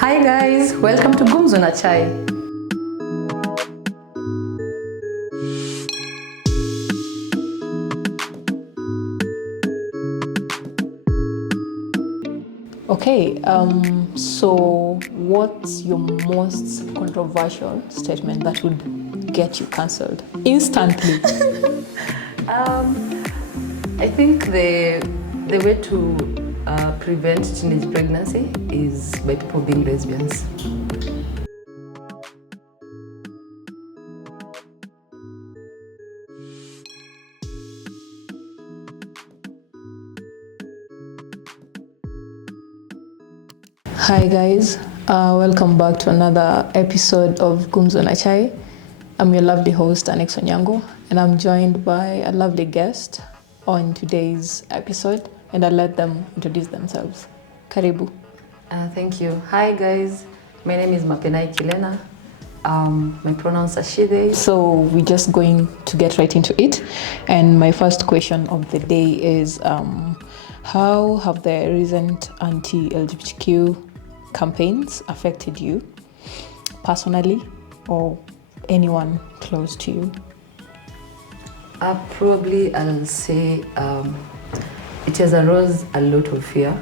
Hi guys, welcome to Gumzo na Chai. Okay, so what's your most controversial statement that would get you cancelled instantly? I think the way to prevent teenage pregnancy is by people being lesbians. Hi guys, welcome back to another episode of Gumzo na Chai. I'm your lovely host Annex Onyango, and I'm joined by a lovely guest on today's episode, and I'll let them introduce themselves. Karibu. Thank you. Hi guys, my name is Mapenai Kileana. My pronouns are she, they. So we're just going to get right into it. And my first question of the day is, how have the recent anti-LGBTIQ campaigns affected you personally or anyone close to you? Probably I'll say it has aroused a lot of fear,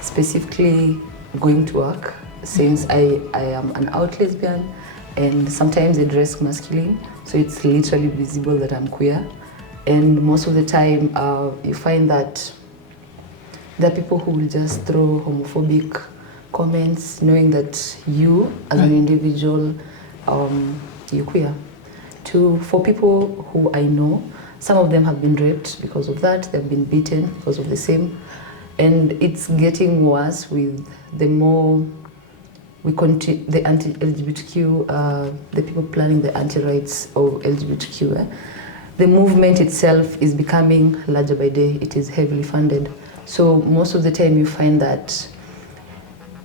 specifically going to work, since I am an out lesbian and sometimes I dress masculine, so it's literally visible that I'm queer. And most of the time you find that there are people who will just throw homophobic comments knowing that you as an individual, you're queer. For people who I know, some of them have been raped because of that, they've been beaten because of the same. And it's getting worse with the more we continue, the anti-LGBTQ, the people planning the anti-rights of LGBTQ. The movement itself is becoming larger by day. It is heavily funded. So most of the time you find that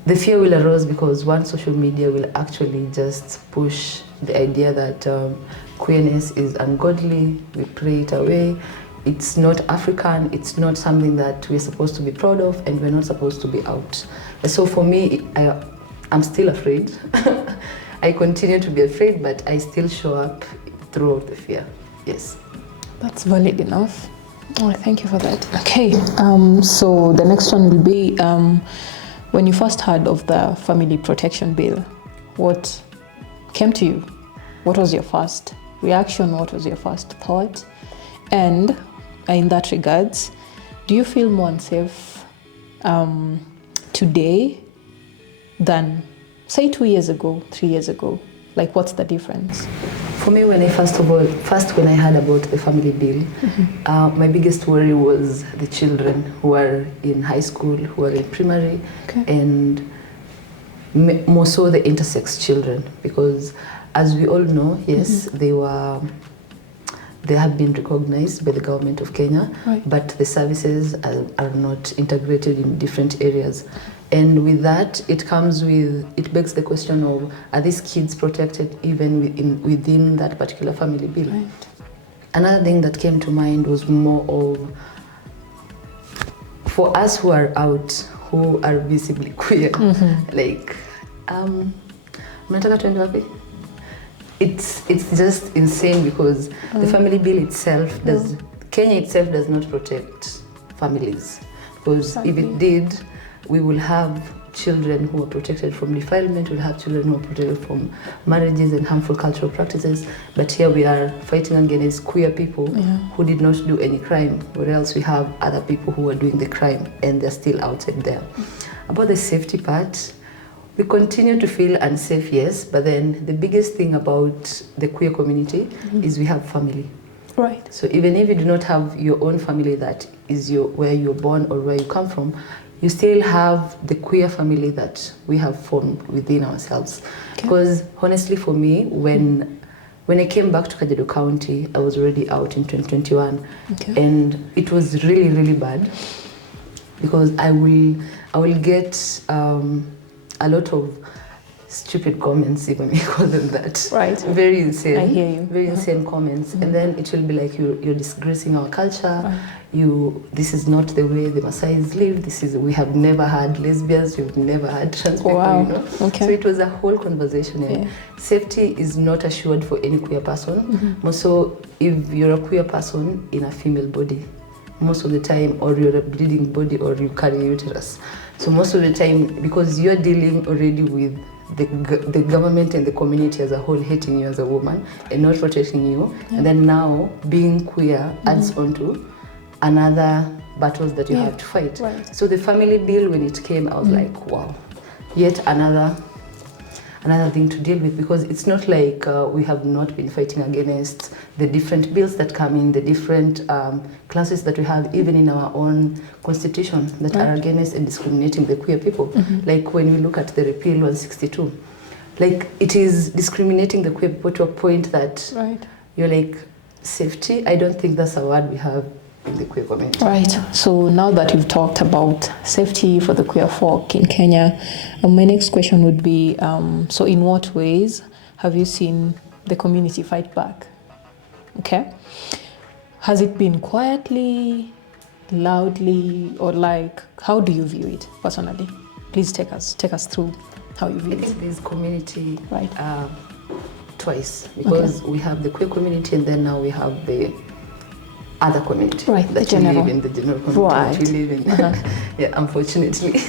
the fear will arise because one, social media will actually just push the idea that queerness is ungodly, we pray it away, it's not African, it's not something that we're supposed to be proud of, and we're not supposed to be out. So for me, I'm still afraid. I continue to be afraid, but I still show up throughout the fear. Yes. That's valid enough. Oh, thank you for that. Okay, so the next one will be, when you first heard of the Family Protection Bill, what came to you? What was your first reaction? What was your first thought? And in that regards, do you feel more unsafe today than, say, 2 years ago, 3 years ago? Like, what's the difference? For me, when I when I heard about the family bill, my biggest worry was the children who are in high school, who are in primary, and more so the intersex children, because as we all know, yes, they have been recognized by the government of Kenya, but the services are not integrated in different areas. And with that, it begs the question of, are these kids protected even within that particular family bill? Right. Another thing that came to mind was more of, for us who are out, who are visibly queer, like, it's just insane because the family bill itself Kenya itself does not protect families, because if it did, we will have children who are protected from defilement, we'll have children who are protected from marriages and harmful cultural practices. But here we are fighting against queer people who did not do any crime, or else we have other people who are doing the crime and they're still outside there. About the safety part, we continue to feel unsafe, yes, but then the biggest thing about the queer community is we have family. Right. So even if you do not have your own family that is where you're born or where you come from, you still have the queer family that we have formed within ourselves. Because honestly for me, when I came back to Kajiado County, I was already out in 2021. And it was really, really bad, because I will get a lot of stupid comments, even we call them that. Right. Very insane. I hear you. Very insane comments. And then it will be like you're disgracing our culture. Right. This is not the way the Maasais live. We have never had lesbians. We've never had trans people. Wow. You know. Okay. So it was a whole conversation. And safety is not assured for any queer person. Most so if you're a queer person in a female body, most of the time, or you're a bleeding body, or you carry uterus. So most of the time, because you're dealing already with the government and the community as a whole hating you as a woman and not protecting you, and then now being queer adds on to another battles that you have to fight. Right. So the family bill, when it came, I was like, wow, yet another thing to deal with, because it's not like we have not been fighting against the different bills that come in, the different classes that we have even in our own constitution that are against and discriminating the queer people. Like when we look at the repeal 162, like it is discriminating the queer people to a point that you're like, safety, I don't think that's a word we have in the queer community. Right. So now that you've talked about safety for the queer folk in Kenya, my next question would be, so in what ways have you seen the community fight back? Okay. Has it been quietly, loudly, or like, how do you view it personally? Please take us through how you view it. I think there's community Right. Twice, because we have the queer community and then now we have the other community Right, that the we general. live in, the general community that we live in. Yeah, unfortunately.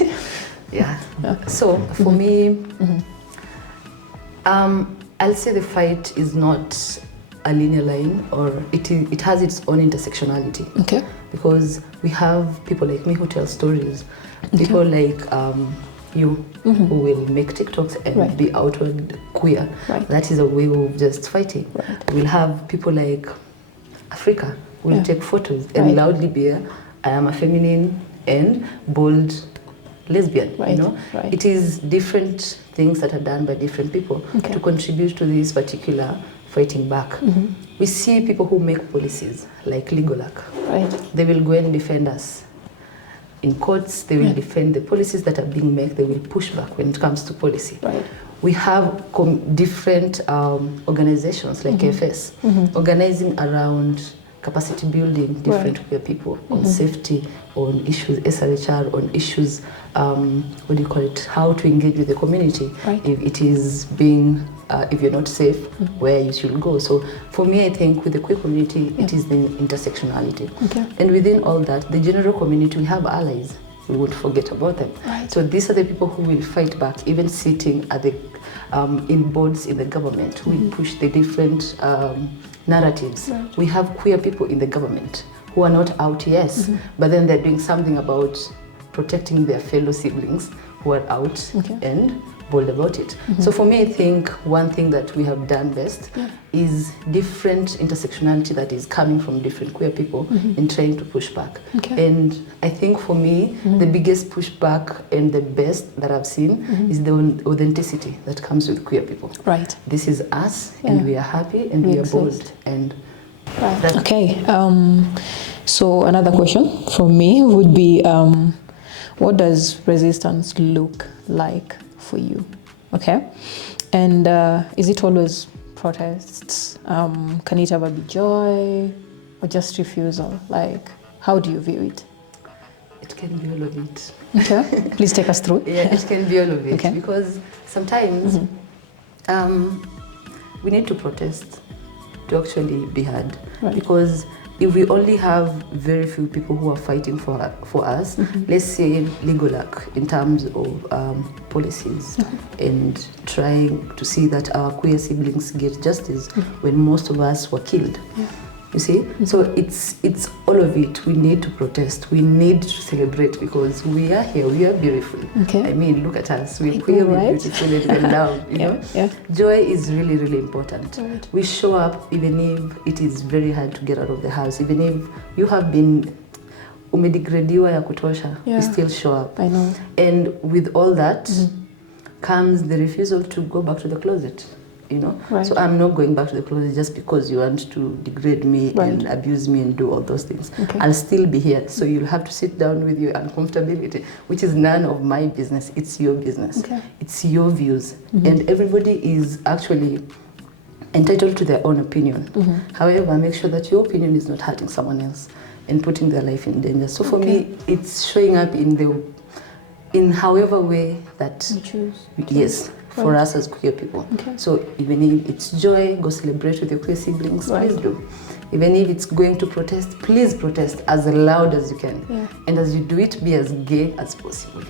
Yeah. So for me, I'll say the fight is not a linear line, or it has its own intersectionality. Okay. Because we have people like me who tell stories, people like you who will make TikToks and be outward queer. Right. That is a way of just fighting. Right. We'll have people like Africa who will take photos and loudly be, I am a feminine and bold lesbian. You know, it is different things that are done by different people to contribute to this particular fighting back. We see people who make policies like Legal Act. Right. They will go and defend us. In courts, they will defend the policies that are being made. They will push back when it comes to policy. Right. We have different organizations like KFS organizing around capacity building different queer people on safety, on issues SRHR, on issues what do you call it, how to engage with the community if it is being if you're not safe, where you should go. So for me, I think with the queer community, it is the intersectionality. And within all that, the general community, we have allies. We won't forget about them. So these are the people who will fight back, even sitting at the in boards in the government. We push the different narratives. We have queer people in the government who are not out, yes, but then they're doing something about protecting their fellow siblings who are out and bold about it. So for me, I think one thing that we have done best is different intersectionality that is coming from different queer people in trying to push back. And I think for me, the biggest pushback and the best that I've seen is the authenticity that comes with queer people. Right. This is us, and we are happy, and we are bold. And okay. So another question from me would be, what does resistance look like for you? Okay. And is it always protests? Can it ever be joy or just refusal? Like, how do you view it? It can be all of it. Okay. Please take us through. Yeah, it can be all of it. Because sometimes we need to protest to actually be heard. Because if we only have very few people who are fighting for us, let's say Legal Act in terms of policies and trying to see that our queer siblings get justice when most of us were killed. You see? So it's all of it. We need to protest. We need to celebrate because we are here. We are beautiful. I mean, look at us. We're queer, we're beautiful, and we're loud. You know? Joy is really, really important. We show up even if it is very hard to get out of the house. Even if you have been umedegradiwa ya kutosha, we still show up. I know. And with all that comes the refusal to go back to the closet. you know. Right. So I'm not going back to the closet just because you want to degrade me and abuse me and do all those things. Okay. I'll still be here. So you'll have to sit down with your uncomfortability, which is none of my business. It's your business. Okay. It's your views. And everybody is actually entitled to their own opinion. However, make sure that your opinion is not hurting someone else and putting their life in danger. So for me, it's showing up in however way that you choose. Yes, for us as queer people. Okay. So even if it's joy, go celebrate with your queer siblings, please do. Even if it's going to protest, please protest as loud as you can. Yeah. And as you do it, be as gay as possible.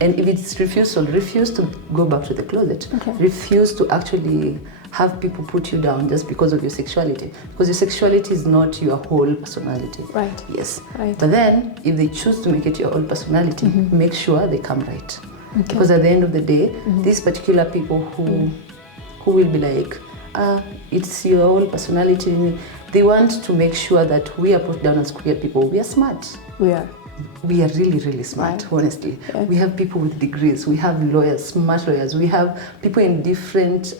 And if it's refusal, refuse to go back to the closet. Okay. Refuse to actually have people put you down just because of your sexuality. Because your sexuality is not your whole personality. Right. Yes. Right. But then, if they choose to make it your whole personality, make sure they come right. Okay. Because at the end of the day, these particular people who will be like, it's your whole personality, they want to make sure that we are put down as queer people. We are smart. We are. We are really, really smart, honestly. Yeah. We have people with degrees. We have lawyers, smart lawyers. We have people in different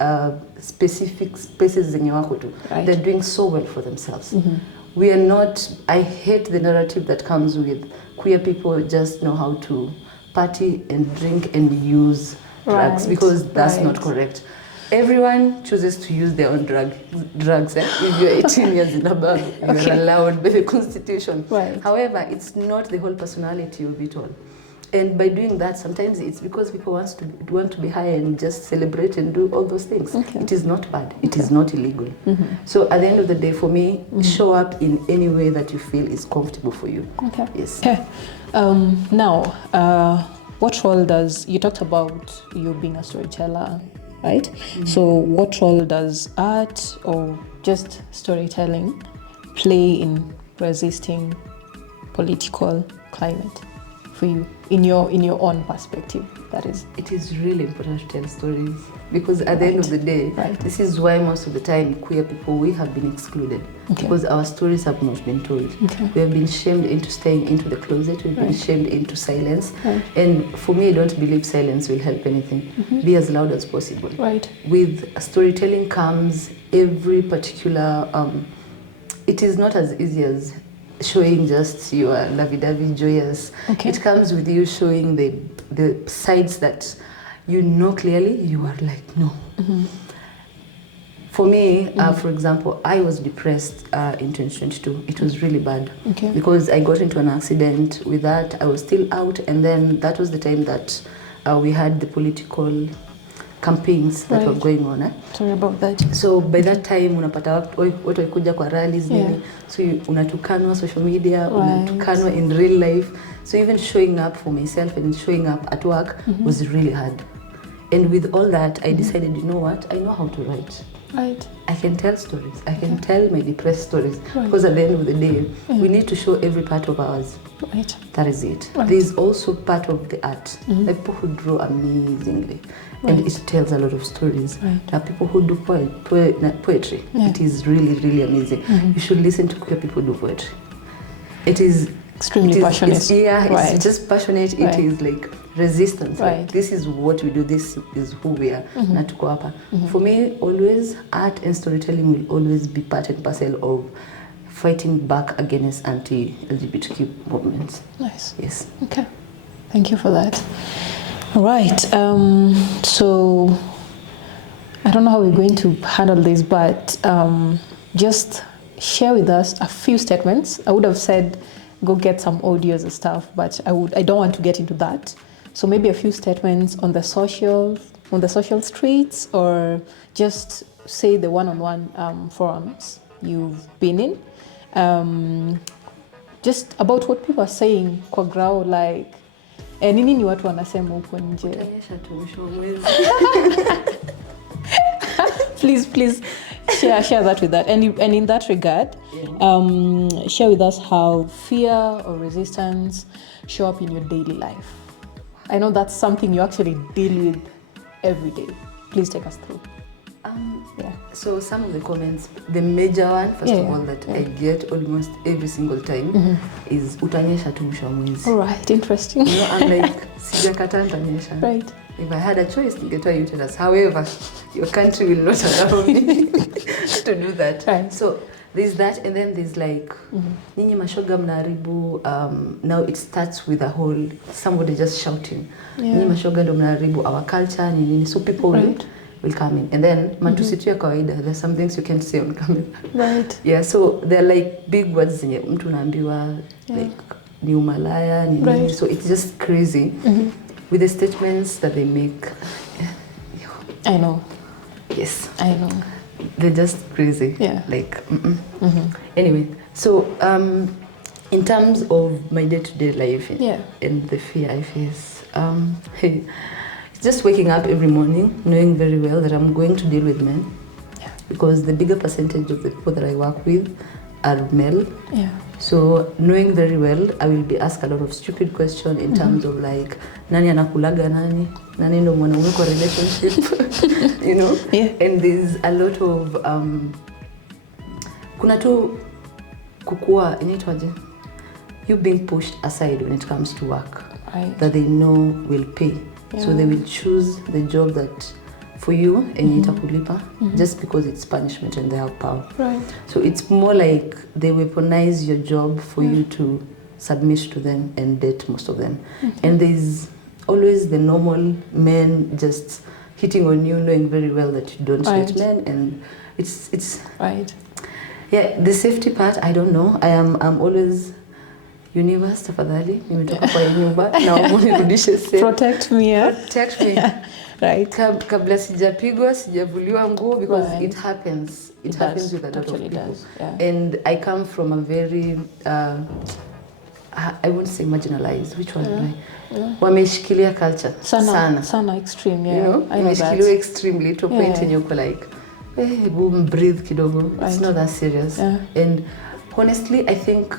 specific spaces in Yawakutu. Right. They're doing so well for themselves. We are not, I hate the narrative that comes with queer people just know how to party and drink and use drugs, because that's not correct. Everyone chooses to use their own drugs. If you're 18 years and above, you're allowed by the Constitution. Right. However, it's not the whole personality of it all. And by doing that, sometimes it's because people want to be high and just celebrate and do all those things. Okay. It is not bad. It is not illegal. So at the end of the day, for me, show up in any way that you feel is comfortable for you. Okay. Yes. Okay. Now, what role does, you talked about you being a storyteller, right? So what role does art or just storytelling play in resisting political climate for you, in your own perspective, that is? It is really important to tell stories, because at the end of the day, this is why most of the time queer people, we have been excluded, because our stories have not been told. We have been shamed into staying into the closet, we've been shamed into silence. And for me, I don't believe silence will help anything. Be as loud as possible. With storytelling comes every particular, it is not as easy as showing just your lovey-dovey joyous. It comes with you showing the sides that you know clearly, you are like, no. For me, for example, I was depressed in 2022. It was really bad because I got into an accident. With that, I was still out, and then that was the time that we had the political campaigns that were going on. Sorry about that. So by that time, unapata watu walikuja kwa rallies nini. So unatukanwa social media, unatukanwa in real life. So even showing up for myself and showing up at work was really hard. And with all that, I decided, you know what? I know how to write. I can tell stories. I can tell my depressed stories. Because at the end of the day, we need to show every part of ours. That is it. There is also part of the art. Like people who draw amazingly. And it tells a lot of stories. There are people who do poetry. It is really, really amazing. You should listen to queer people do poetry. It is extremely passionate. It's just passionate. It is like resistance. Like, this is what we do. This is who we are. For me, always art and storytelling will always be part and parcel of fighting back against anti-LGBTIQ movements. Nice. Yes. Okay. Thank you for that. All right. So I don't know how we're going to handle this, but just share with us a few statements. I would have said go get some audios and stuff, but I don't want to get into that. So maybe a few statements on the social streets, or just say the one-on-one forums you've been in. Just about what people are saying kwa ground, like nini ni watu wanasema huko nje. Please share that with that. And in that regard, share with us how fear or resistance show up in your daily life. I know that's something you actually deal with every day. Please take us through. Yeah. So some of the comments, the major one, first of all, that I get almost every single time is utanyesha tu mwisho wa mwezi. All right, interesting. You know, I'm like, sijakata nitanyesha. Right. If I had a choice, ningetoa uterus. However, your country will not allow me to do that. Right. So there's that, and then there's like, nyinyi mashoga mnaharibu. Now it starts with a whole somebody just shouting. Nyinyi mashoga ndo mnaharibu our culture, nini. So people will come in, and then matusi tu ya kawaida. There's some things you can't say on camera. Right. Yeah. So they're like big words zenye mtu naambiwa like ni umalaya, nini. Right. So it's just crazy. With the statements that they make. I know. Yes. I know. They're just crazy. Yeah. Like, Anyway, so in terms of my day-to-day life and the fear I face, it's just waking up every morning knowing very well that I'm going to deal with men. Yeah. Because the bigger percentage of the people that I work with are male. Yeah. So knowing very well, I will be asked a lot of stupid questions in terms of like, nani anakulaga nani? Nani ndo mwanaume kwa relationship? You know? Yeah. And there's a lot of, kuna tu kukua, inaitwaje? You being pushed aside when it comes to work. Right. That they know will pay. Yeah. So they will choose the job that for you and itakulipa just because it's punishment and they have power. Right. So it's more like they weaponize your job for you to submit to them and date most of them. And there's always the normal men just hitting on you, knowing very well that you don't date men, and it's right. Yeah, the safety part, I don't know. I'm always universe tafadhali nimetoka kwa nyumba na unirudishe safe. Protect me. Protect me. Right. Kabla sijapigwa, sijavuliwa nguo, because it happens. It happens with a lot of people. Yeah. And I come from a very I won't say marginalized. Which one? Wameshikilia culture. Sana extreme, yeah. You know, wameshikiliwa extremely to a point when you're like, hey, boom, breathe kidogo. Right. It's not that serious. Yeah. And honestly, I think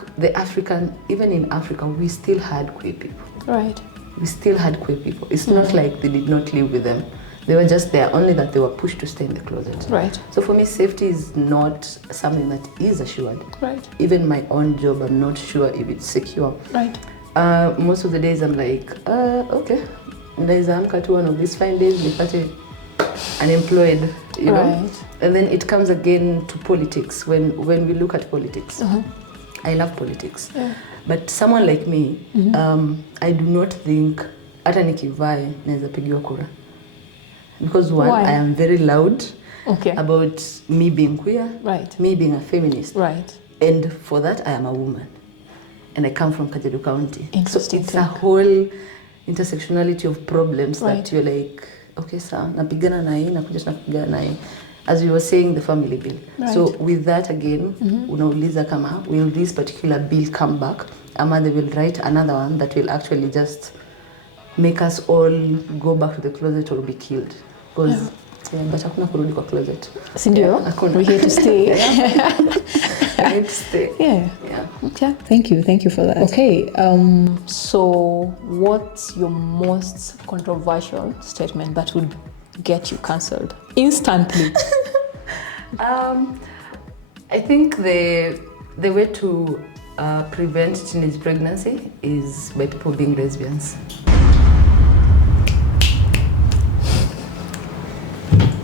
even in Africa, we still had queer people. Right. We still had queer people. It's not like they did not live with them. They were just there, only that they were pushed to stay in the closet. Right. So for me, safety is not something that is assured. Right. Even my own job, I'm not sure if it's secure. Right. Most of the days I'm like, okay. There's one of these fine days, nipate unemployed, you know. And then it comes again to politics. When we look at politics, I love politics. Yeah. But someone like me, I do not think hata nikivai naweza pigiwa kura. Because one, I am very loud about me being queer, me being a feminist. Right. And for that, I am a woman. And I come from Kajiado County. So it's a whole intersectionality of problems that you're like, okay, sawa, napigana na hii, nakuja tunapigana na hii. As we were saying, the family bill. Right. So with that again, unauliza kama, will this particular bill come back? Ama they will write another one that will actually just make us all go back to the closet or be killed. Because but hakuna kurudi kwa closet. Sindio? We're here to stay. I need to stay. Yeah. Okay. Thank you for that. Okay. So what's your most controversial statement that would get you cancelled instantly? I think the way to prevent teenage pregnancy is by people being lesbians.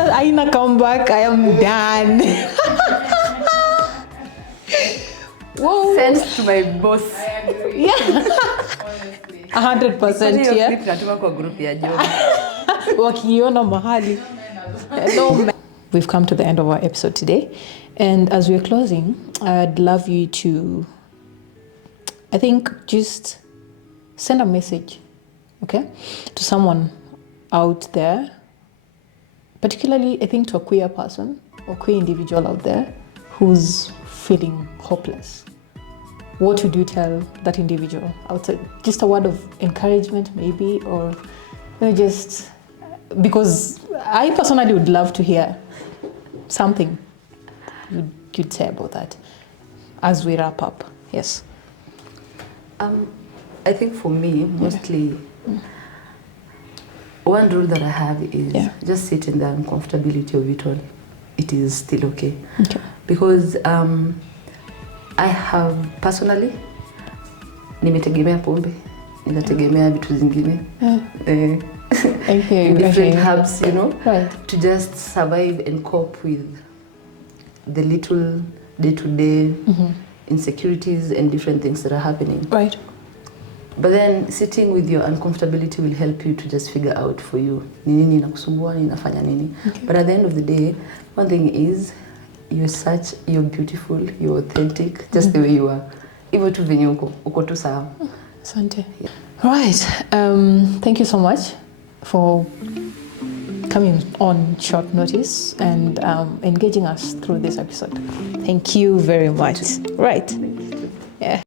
I come back. I am done. Whoa. Sent to my boss. I agree. Yeah. 100%. Yeah. Natuma kwa group ya job. Wakiona mahali. No. We've come to the end of our episode today, and as we're closing, I'd love you to, I think, just send a message, okay, to someone out there, particularly, I think, to a queer person or queer individual out there who's feeling hopeless. What would you tell that individual outside? Just a word of encouragement, maybe, or just because I personally would love to hear something you'd say about that as we wrap up. Yes. I think for me, mostly, one rule that I have is Yeah. just sit in the uncomfortability of it all. It is still okay. Okay. Because I have personally, nimetegemea pombe, ninategemea vitu zingine. Okay, different herbs, you know, right, to just survive and cope with the little day-to-day insecurities and different things that are happening. Right. But then sitting with your uncomfortability will help you to just figure out for you, ni nini inakusumbua, ninafanya nini. Okay. But at the end of the day, one thing is, you're beautiful, you're authentic, just the way you are. Hivyo tu venye uko tu sawa. Asante. Right. Thank you so much for coming on short notice and engaging us through this episode. Thank you very much. Right. Yeah.